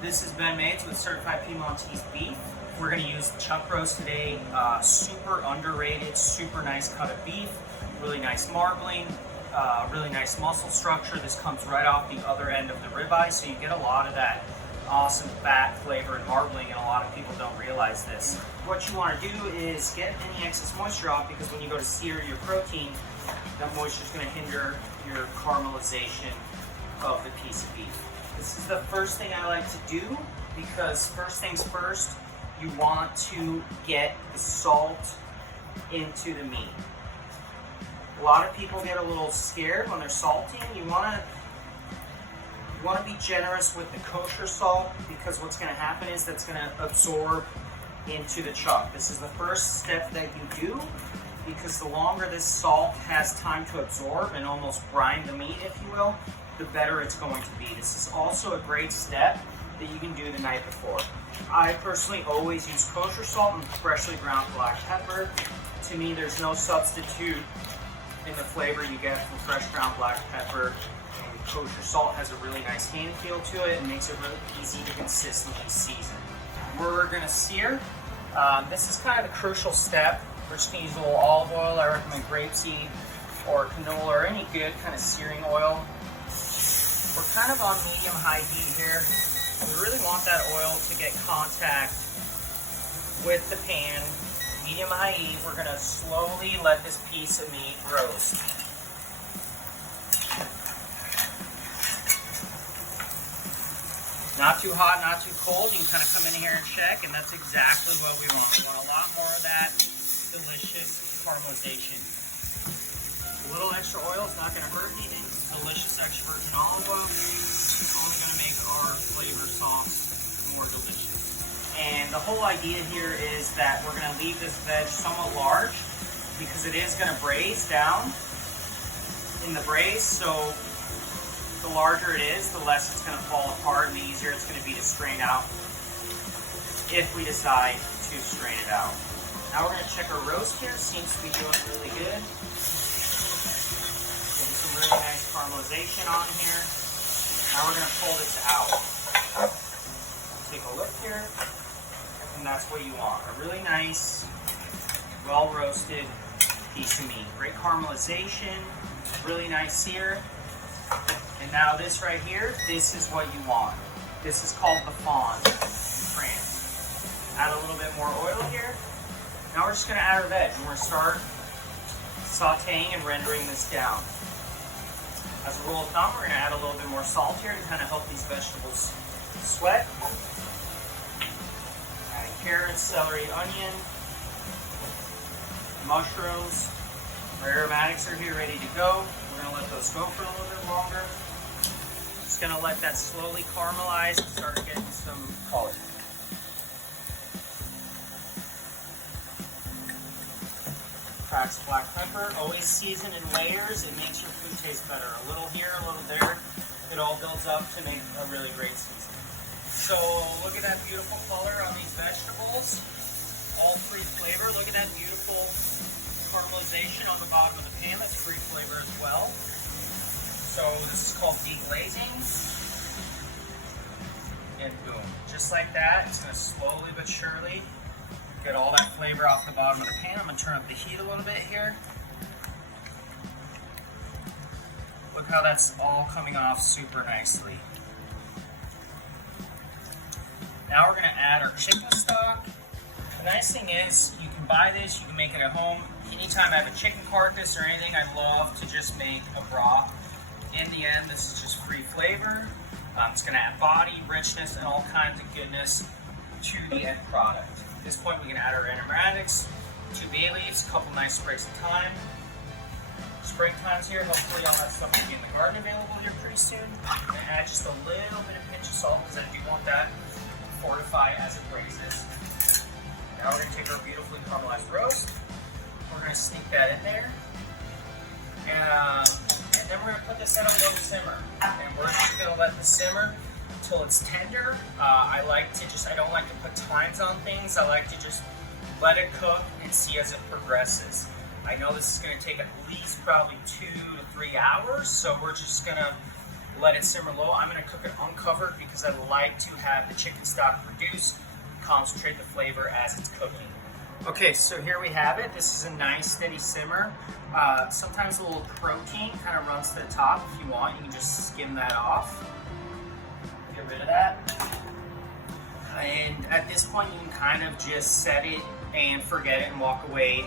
This is Ben Maides with Certified Piedmontese Beef. We're going to use chuck roast today. Super underrated, super nice cut of beef, really nice marbling, really nice muscle structure. This comes right off the other end of the ribeye, so you get a lot of that awesome fat flavor and marbling, and a lot of people don't realize this. What you want to do is get any excess moisture off, because when you go to sear your protein, that moisture is going to hinder your caramelization of the piece of beef. This is the first thing I like to do, because first things first, you want to get the salt into the meat. A lot of people get a little scared when they're salting. You want to be generous with the kosher salt, because what's going to happen is that's going to absorb into the chuck. This is the first step that you do, because the longer this salt has time to absorb and almost brine the meat, if you will, the better it's going to be. This is also a great step that you can do the night before. I personally always use kosher salt and freshly ground black pepper. To me, there's no substitute in the flavor you get from fresh ground black pepper. And kosher salt has a really nice hand feel to it and makes it really easy to consistently season. We're gonna sear. This is kind of the crucial step. We're just gonna use a little olive oil. I recommend grapeseed or canola or any good kind of searing oil. We're kind of on medium-high heat here. We really want that oil to get contact with the pan. Medium-high heat, we're gonna slowly let this piece of meat roast. Not too hot, not too cold. You can kind of come in here and check, and that's exactly what we want. We want a lot more of that delicious caramelization. A little extra oil is not gonna hurt anything. Delicious extra virgin olive oil. It's only gonna make our flavor sauce more delicious. And the whole idea here is that we're gonna leave this veg somewhat large, because it is gonna braise down in the braise. So the larger it is, the less it's gonna fall apart, and the easier it's gonna be to strain out if we decide to strain it out. Now we're gonna check our roast here. Seems to be doing really good. Getting some really nice caramelization on here. Now we're gonna pull this out. Take a look here, and that's what you want. A really nice, well-roasted piece of meat. Great caramelization, really nice sear. And now this right here, this is what you want. This is called the fawn in France. Add a little bit more oil here. Now we're just gonna add our veg, and we're gonna start sauteing and rendering this down. As a rule of thumb, we're gonna add a little bit more salt here to kind of help these vegetables sweat. Adding carrots, celery, onion, mushrooms. Our aromatics are here ready to go. We're gonna let those go for a little bit longer. Just gonna let that slowly caramelize and start getting some color. Cracks black pepper, always season in layers. It makes your food taste better. A little here, a little there. It all builds up to make a really great season. So look at that beautiful color on these vegetables. All free flavor. Look at that beautiful caramelization on the bottom of the pan. That's free flavor as well. So this is called deglazing. And boom. Just like that, it's going to slowly but surely get all that flavor off the bottom of the pan. I'm going to turn up the heat a little bit here. Look how that's all coming off super nicely. Now we're going to add our chicken stock. The nice thing is, you can buy this, you can make it at home. Anytime I have a chicken carcass or anything, I love to just make a broth. In the end, this is just free flavor. It's going to add body, richness, and all kinds of goodness to the end product. At this point, we can add our aromatics, 2 bay leaves, a couple nice sprigs of thyme. Springtime's here. Hopefully all that stuff will be in the garden available here pretty soon. I'm going to add just a little bit of pinch of salt, because I do want that to fortify as it braises. Now we're going to take our beautifully caramelized roast. We're going to sneak that in there. And then we're going to put this in a low simmer. And we're just going to let this simmer until it's tender. I don't like to put times on things. I like to just let it cook and see as it progresses. I know this is going to take at least probably 2 to 3 hours, so we're just going to let it simmer low. I'm gonna cook it uncovered because I like to have the chicken stock reduce, concentrate the flavor as it's cooking. Okay, so here we have it. This is a nice steady simmer. Sometimes a little protein kind of runs to the top. If you want, you can just skim that off. Get rid of that. And at this point, you can kind of just set it and forget it and walk away.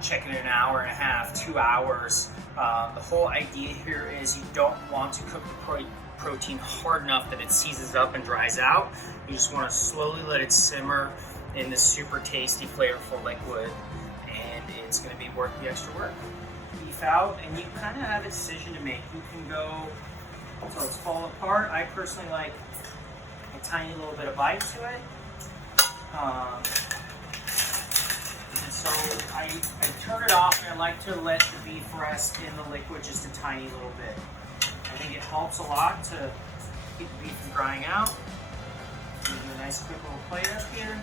Check it in an hour and a half, 2 hours. The whole idea here is you don't want to cook the protein hard enough that it seizes up and dries out. You just want to slowly let it simmer in this super tasty, flavorful liquid, and it's going to be worth the extra work. Beef out, and you kind of have a decision to make. You can go until it's falling apart. I personally like a tiny little bit of bite to it. And so I turn it off, and I like to let the beef rest in the liquid just a tiny little bit. I think it helps a lot to keep the beef from drying out. Give you a nice quick little plate up here.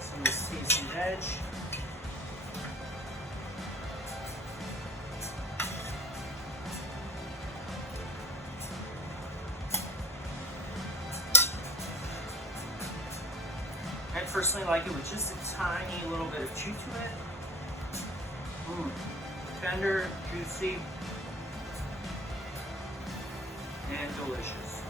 Some of this tasty veg. I personally like it with just a tiny little bit of chew to it. Tender, juicy, and delicious.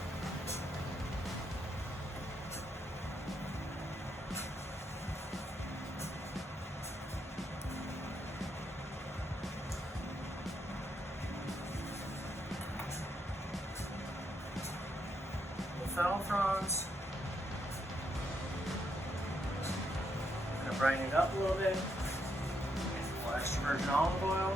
Fennel fronds. Brighten it up a little bit. A little extra virgin olive oil.